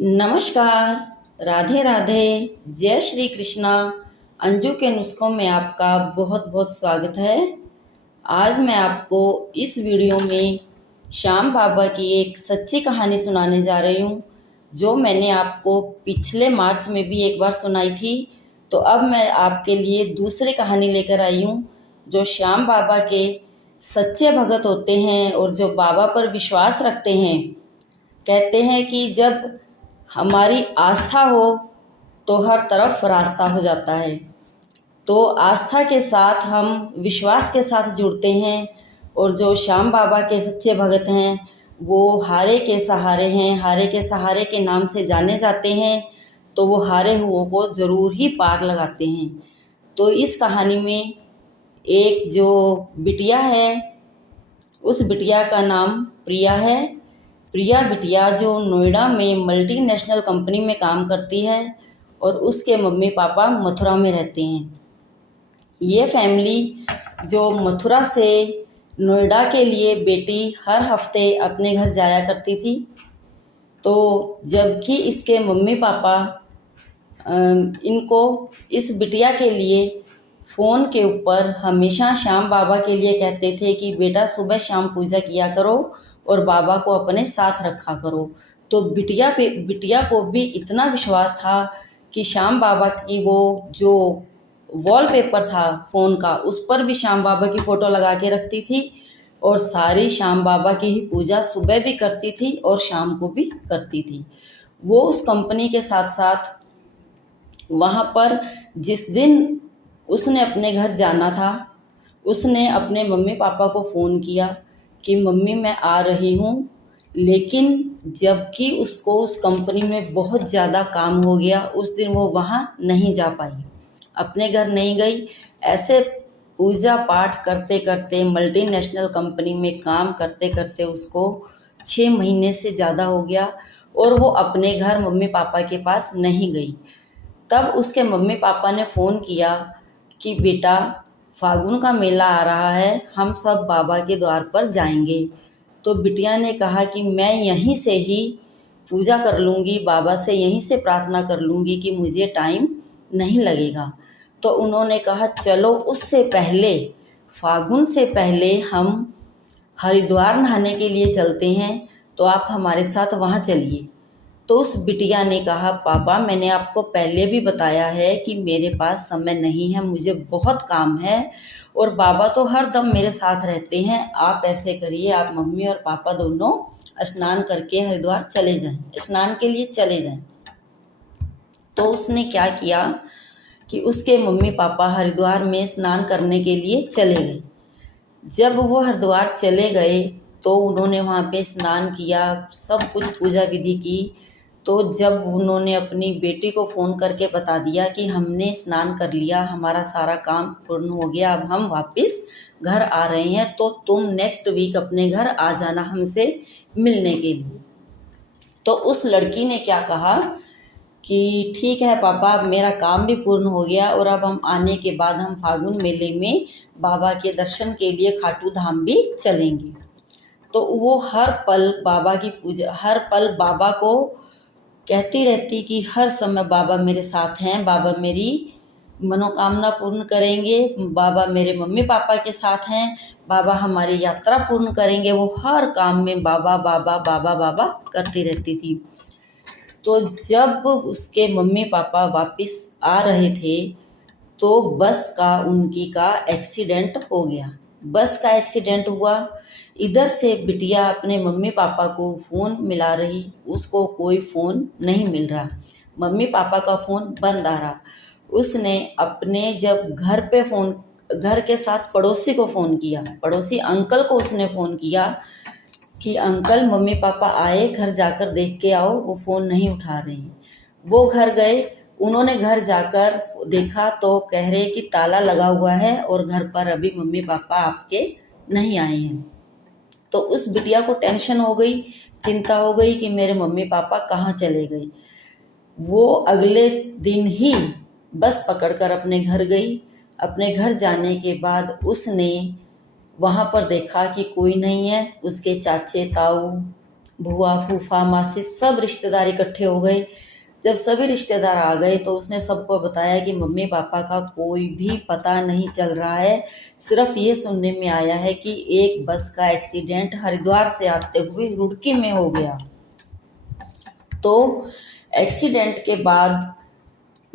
नमस्कार। राधे राधे। जय श्री कृष्णा। अंजू के नुस्खों में आपका बहुत बहुत स्वागत है। आज मैं आपको इस वीडियो में श्याम बाबा की एक सच्ची कहानी सुनाने जा रही हूँ, जो मैंने आपको पिछले मार्च में भी एक बार सुनाई थी। तो अब मैं आपके लिए दूसरी कहानी लेकर आई हूँ, जो श्याम बाबा के सच्चे भगत होते हैं और जो बाबा पर विश्वास रखते हैं। कहते हैं कि जब हमारी आस्था हो तो हर तरफ रास्ता हो जाता है। तो आस्था के साथ हम विश्वास के साथ जुड़ते हैं, और जो श्याम बाबा के सच्चे भगत हैं वो हारे के सहारे हैं, हारे के सहारे के नाम से जाने जाते हैं। तो वो हारे हुओं को ज़रूर ही पार लगाते हैं। तो इस कहानी में एक जो बिटिया है, उस बिटिया का नाम प्रिया है। प्रिया बिटिया जो नोएडा में मल्टीनेशनल कंपनी में काम करती है, और उसके मम्मी पापा मथुरा में रहते हैं। ये फैमिली जो मथुरा से नोएडा के लिए बेटी हर हफ्ते अपने घर जाया करती थी। तो जबकि इसके मम्मी पापा इनको इस बिटिया के लिए फ़ोन के ऊपर हमेशा श्याम बाबा के लिए कहते थे कि बेटा सुबह शाम पूजा किया करो और बाबा को अपने साथ रखा करो। तो बिटिया को भी इतना विश्वास था कि श्याम बाबा की वो जो वॉलपेपर था फ़ोन का, उस पर भी श्याम बाबा की फ़ोटो लगा के रखती थी, और सारी श्याम बाबा की ही पूजा सुबह भी करती थी और शाम को भी करती थी। वो उस कंपनी के साथ साथ वहाँ पर जिस दिन उसने अपने घर जाना था, उसने अपने मम्मी पापा को फ़ोन किया कि मम्मी मैं आ रही हूँ। लेकिन जबकि उसको उस कंपनी में बहुत ज़्यादा काम हो गया, उस दिन वो वहाँ नहीं जा पाई, अपने घर नहीं गई। ऐसे पूजा पाठ करते करते, मल्टीनेशनल कंपनी में काम करते करते उसको 6 महीने से ज़्यादा हो गया, और वो अपने घर मम्मी पापा के पास नहीं गई। तब उसके मम्मी पापा ने फ़ोन किया कि बेटा फागुन का मेला आ रहा है, हम सब बाबा के द्वार पर जाएंगे। तो बिटिया ने कहा कि मैं यहीं से ही पूजा कर लूँगी, बाबा से यहीं से प्रार्थना कर लूँगी कि मुझे टाइम नहीं लगेगा। तो उन्होंने कहा चलो उससे पहले, फागुन से पहले हम हरिद्वार नहाने के लिए चलते हैं, तो आप हमारे साथ वहाँ चलिए। तो उस बिटिया ने कहा पापा मैंने आपको पहले भी बताया है कि मेरे पास समय नहीं है, मुझे बहुत काम है, और बाबा तो हर दम मेरे साथ रहते हैं। आप ऐसे करिए, आप मम्मी और पापा दोनों स्नान करके हरिद्वार चले जाएं, स्नान के लिए चले जाएं। तो उसने क्या किया कि उसके मम्मी पापा हरिद्वार में स्नान करने के लिए चले गए। जब वो हरिद्वार चले गए तो उन्होंने वहाँ पे स्नान किया, सब कुछ पूजा विधि की। तो जब उन्होंने अपनी बेटी को फ़ोन करके बता दिया कि हमने स्नान कर लिया, हमारा सारा काम पूर्ण हो गया, अब हम वापस घर आ रहे हैं, तो तुम नेक्स्ट वीक अपने घर आ जाना हमसे मिलने के लिए। तो उस लड़की ने क्या कहा कि ठीक है पापा, अब मेरा काम भी पूर्ण हो गया, और अब हम आने के बाद हम फागुन मेले में बाबा के दर्शन के लिए खाटू धाम भी चलेंगे। तो वो हर पल बाबा की पूजा, हर पल बाबा को कहती रहती कि हर समय बाबा मेरे साथ हैं, बाबा मेरी मनोकामना पूर्ण करेंगे, बाबा मेरे मम्मी पापा के साथ हैं, बाबा हमारी यात्रा पूर्ण करेंगे। वो हर काम में बाबा बाबा बाबा बाबा करती रहती थी। तो जब उसके मम्मी पापा वापस आ रहे थे तो बस का उनकी का एक्सीडेंट हो गया। बस का एक्सीडेंट हुआ। इधर से बिटिया अपने मम्मी पापा को फ़ोन मिला रही, उसको कोई फ़ोन नहीं मिल रहा, मम्मी पापा का फ़ोन बंद आ रहा। उसने अपने जब घर पे फ़ोन, घर के साथ पड़ोसी को फ़ोन किया, पड़ोसी अंकल को उसने फ़ोन किया कि अंकल मम्मी पापा आए, घर जाकर देख के आओ, वो फ़ोन नहीं उठा रहे हैं। वो घर गए, उन्होंने घर जाकर देखा तो कह रहे कि ताला लगा हुआ है और घर पर अभी मम्मी पापा आपके नहीं आए हैं। तो उस बिटिया को टेंशन हो गई, चिंता हो गई कि मेरे मम्मी पापा कहाँ चले गए। वो अगले दिन ही बस पकड़कर अपने घर गई। अपने घर जाने के बाद उसने वहाँ पर देखा कि कोई नहीं है। उसके चाचे ताऊ बुआ फूफा मासी सब रिश्तेदार इकट्ठे हो गए। जब सभी रिश्तेदार आ गए तो उसने सबको बताया कि मम्मी पापा का कोई भी पता नहीं चल रहा है। सिर्फ ये सुनने में आया है कि एक बस का एक्सीडेंट हरिद्वार से आते हुए रुड़की में हो गया। तो एक्सीडेंट के बाद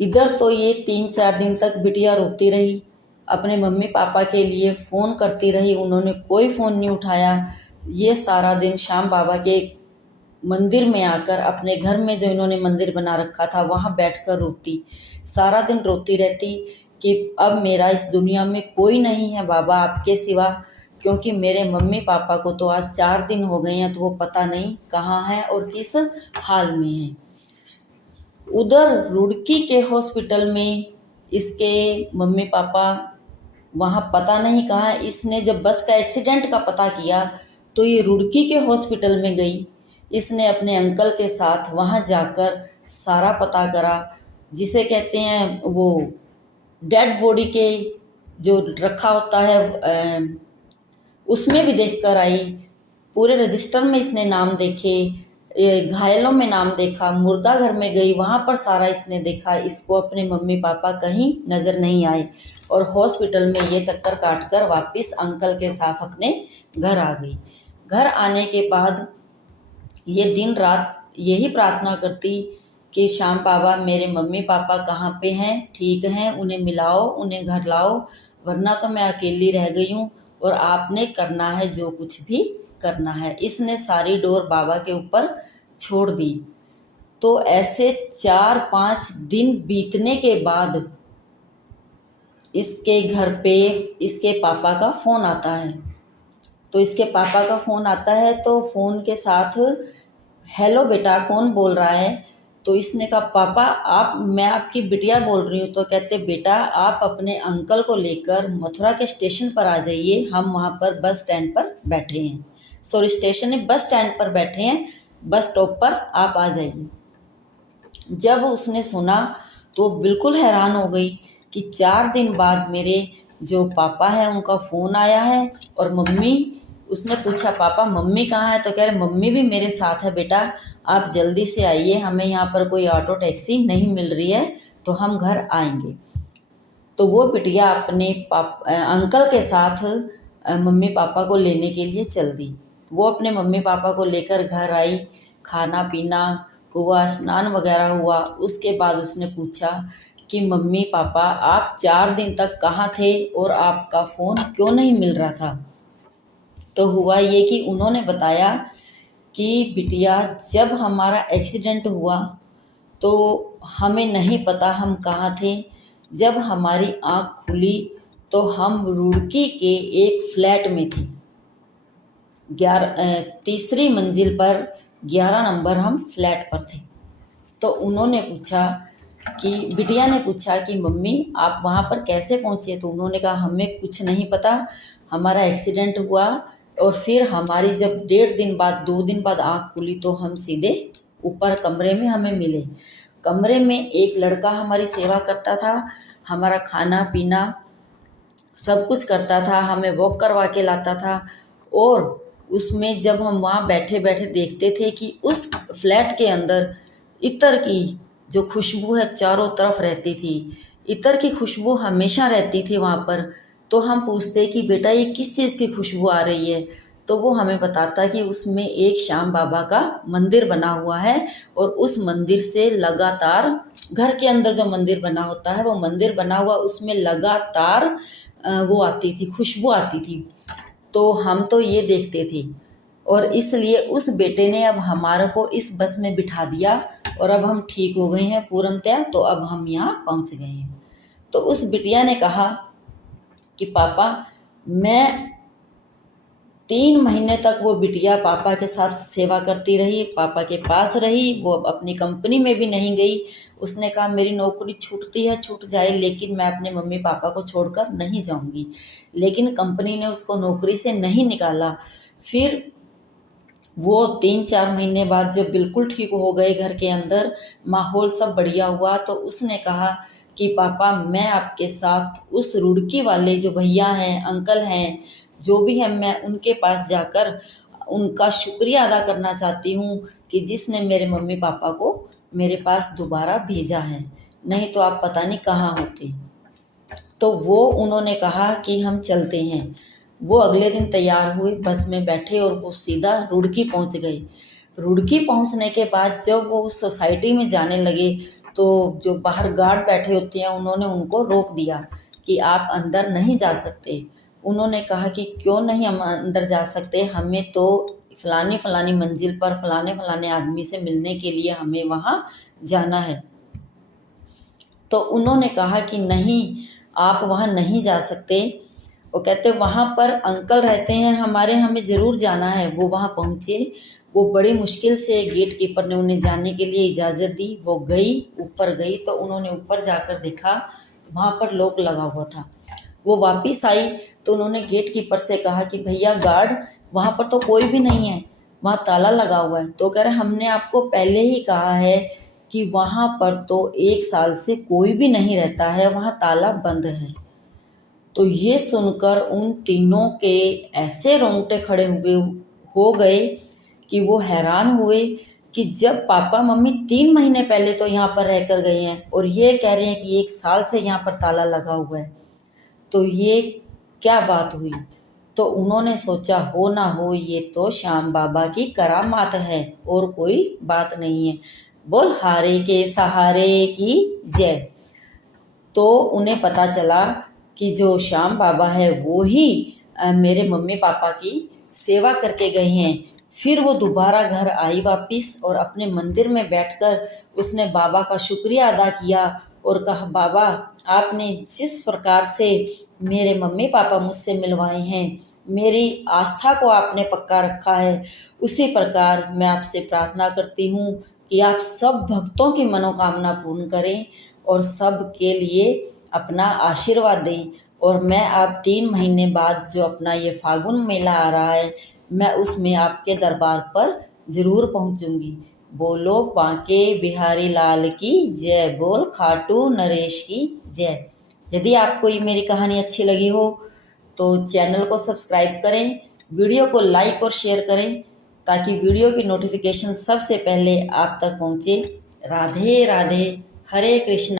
इधर तो ये 3-4 दिन तक बिटिया रोती रही, अपने मम्मी पापा के लिए फ़ोन करती रही, उन्होंने कोई फ़ोन नहीं उठाया। ये सारा दिन श्याम बाबा के मंदिर में आकर अपने घर में जो इन्होंने मंदिर बना रखा था वहाँ बैठकर रोती, सारा दिन रोती रहती कि अब मेरा इस दुनिया में कोई नहीं है बाबा आपके सिवा, क्योंकि मेरे मम्मी पापा को तो आज 4 दिन हो गए हैं तो वो पता नहीं कहाँ हैं और किस हाल में हैं। उधर रुड़की के हॉस्पिटल में इसके मम्मी पापा वहाँ पता नहीं कहाँ। इसने जब बस का एक्सीडेंट का पता किया तो ये रुड़की के हॉस्पिटल में गई। इसने अपने अंकल के साथ वहाँ जाकर सारा पता करा, जिसे कहते हैं वो डेड बॉडी के जो रखा होता है उसमें भी देख कर आई। पूरे रजिस्टर में इसने नाम देखे, घायलों में नाम देखा, मुर्दा घर में गई, वहाँ पर सारा इसने देखा। इसको अपने मम्मी पापा कहीं नज़र नहीं आए और हॉस्पिटल में ये चक्कर काट कर वापस अंकल के साथ अपने घर आ गई। घर आने के बाद ये दिन रात यही प्रार्थना करती कि श्याम बाबा मेरे मम्मी पापा कहाँ पे हैं, ठीक हैं, उन्हें मिलाओ, उन्हें घर लाओ, वरना तो मैं अकेली रह गई हूँ और आपने करना है जो कुछ भी करना है। इसने सारी डोर बाबा के ऊपर छोड़ दी। तो ऐसे 4-5 दिन बीतने के बाद इसके घर पे इसके पापा का फ़ोन आता है। तो इसके पापा का फ़ोन आता है तो फ़ोन के साथ हेलो बेटा कौन बोल रहा है। तो इसने कहा पापा मैं आपकी बिटिया बोल रही हूँ। तो कहते बेटा आप अपने अंकल को लेकर मथुरा के स्टेशन पर आ जाइए, हम वहाँ पर बस स्टैंड पर बैठे हैं। सॉरी स्टेशन में बस स्टैंड पर बैठे हैं, बस स्टॉप पर आप आ जाइए। जब उसने सुना तो बिल्कुल हैरान हो गई कि 4 दिन बाद मेरे जो पापा हैं उनका फ़ोन आया है और मम्मी। उसने पूछा पापा मम्मी कहाँ है। तो कह रहे मम्मी भी मेरे साथ है बेटा, आप जल्दी से आइए, हमें यहाँ पर कोई ऑटो टैक्सी नहीं मिल रही है तो हम घर आएंगे। तो वो बिटिया अपने अंकल के साथ मम्मी पापा को लेने के लिए चल दी। वो अपने मम्मी पापा को लेकर घर आई, खाना पीना हुआ, स्नान वगैरह हुआ। उसके बाद उसने पूछा कि मम्मी पापा आप 4 दिन तक कहाँ थे और आपका फ़ोन क्यों नहीं मिल रहा था। तो हुआ ये कि उन्होंने बताया कि बिटिया जब हमारा एक्सीडेंट हुआ तो हमें नहीं पता हम कहाँ थे। जब हमारी आँख खुली तो हम रुड़की के एक फ्लैट में थे, 3री मंजिल पर 11 नंबर हम फ्लैट पर थे। तो उन्होंने पूछा कि बिटिया ने पूछा कि मम्मी आप वहाँ पर कैसे पहुँचे। तो उन्होंने कहा हमें कुछ नहीं पता, हमारा एक्सीडेंट हुआ और फिर हमारी जब 1.5 दिन बाद 2 दिन बाद आँख खुली तो हम सीधे ऊपर कमरे में हमें मिले। कमरे में एक लड़का हमारी सेवा करता था, हमारा खाना पीना सब कुछ करता था, हमें वॉक करवा के लाता था। और उसमें जब हम वहाँ बैठे बैठे देखते थे कि उस फ्लैट के अंदर इत्र की जो खुशबू है चारों तरफ रहती थी, इत्र की खुशबू हमेशा रहती थी वहाँ पर। तो हम पूछते कि बेटा ये किस चीज़ की खुशबू आ रही है। तो वो हमें बताता कि उसमें एक श्याम बाबा का मंदिर बना हुआ है और उस मंदिर से लगातार घर के अंदर जो मंदिर बना होता है वो मंदिर बना हुआ, उसमें लगातार वो आती थी, खुशबू आती थी। तो हम तो ये देखते थे और इसलिए उस बेटे ने अब हमारे को इस बस में बिठा दिया और अब हम ठीक हो गए हैं पूर्णतया। तो अब हम यहाँ पहुँच गए हैं। तो उस बिटिया ने कहा कि पापा मैं 3 महीने तक वो बिटिया पापा के साथ सेवा करती रही, पापा के पास रही, वो अपनी कंपनी में भी नहीं गई। उसने कहा मेरी नौकरी छूटती है छूट जाए लेकिन मैं अपने मम्मी पापा को छोड़कर नहीं जाऊंगी। लेकिन कंपनी ने उसको नौकरी से नहीं निकाला। फिर वो 3-4 महीने बाद जब बिल्कुल ठीक हो गए, घर के अंदर माहौल सब बढ़िया हुआ, तो उसने कहा कि पापा मैं आपके साथ उस रुड़की वाले जो भैया हैं, अंकल हैं, जो भी हैं, मैं उनके पास जाकर उनका शुक्रिया अदा करना चाहती हूँ कि जिसने मेरे मम्मी पापा को मेरे पास दोबारा भेजा है, नहीं तो आप पता नहीं कहाँ होते। तो वो उन्होंने कहा कि हम चलते हैं। वो अगले दिन तैयार हुए, बस में बैठे और वो सीधा रुड़की पहुंच गए। रुड़की पहुंचने के बाद जब वो उस सोसाइटी में जाने लगे तो जो बाहर गार्ड बैठे होते हैं उन्होंने उनको रोक दिया कि आप अंदर नहीं जा सकते। उन्होंने कहा कि क्यों नहीं हम अंदर जा सकते, हमें तो फलानी फलानी मंजिल पर फलाने फलाने आदमी से मिलने के लिए हमें वहाँ जाना है। तो उन्होंने कहा कि नहीं, आप वहाँ नहीं जा सकते। वो कहते वहाँ पर अंकल रहते हैं हमारे, हमें ज़रूर जाना है। वो वहाँ पहुँचे, वो बड़ी मुश्किल से गेट कीपर ने उन्हें जाने के लिए इजाज़त दी। वो गई, ऊपर गई तो उन्होंने ऊपर जाकर देखा, वहाँ पर लॉक लगा हुआ था। वो वापस आई तो उन्होंने गेट कीपर से कहा कि भैया गार्ड, वहाँ पर तो कोई भी नहीं है, वहाँ ताला लगा हुआ है। तो कह रहे हमने आपको पहले ही कहा है कि वहाँ पर तो 1 साल से कोई भी नहीं रहता है, वहाँ ताला बंद है। तो ये सुनकर उन तीनों के ऐसे रोंगटे खड़े हुए हो गए कि वो हैरान हुए कि जब पापा मम्मी 3 महीने पहले तो यहाँ पर रह कर गए हैं और ये कह रहे हैं कि 1 साल से यहाँ पर ताला लगा हुआ है, तो ये क्या बात हुई। तो उन्होंने सोचा हो ना हो ये तो श्याम बाबा की करामात है और कोई बात नहीं है। बोल हारे के सहारे की जय। तो उन्हें पता चला कि जो श्याम बाबा है वो ही मेरे मम्मी पापा की सेवा करके गए हैं। फिर वो दोबारा घर आई वापस और अपने मंदिर में बैठकर उसने बाबा का शुक्रिया अदा किया और कहा बाबा आपने जिस प्रकार से मेरे मम्मी पापा मुझसे मिलवाए हैं, मेरी आस्था को आपने पक्का रखा है, उसी प्रकार मैं आपसे प्रार्थना करती हूँ कि आप सब भक्तों की मनोकामना पूर्ण करें और सब के लिए अपना आशीर्वाद दें। और मैं आप 3 महीने बाद जो अपना ये फागुन मेला आ रहा है, मैं उसमें आपके दरबार पर ज़रूर पहुंचूंगी। बोलो बांके बिहारी लाल की जय, बोल खाटू नरेश की जय। यदि आपको ये मेरी कहानी अच्छी लगी हो तो चैनल को सब्सक्राइब करें, वीडियो को लाइक और शेयर करें ताकि वीडियो की नोटिफिकेशन सबसे पहले आप तक पहुंचे। राधे राधे, हरे कृष्ण।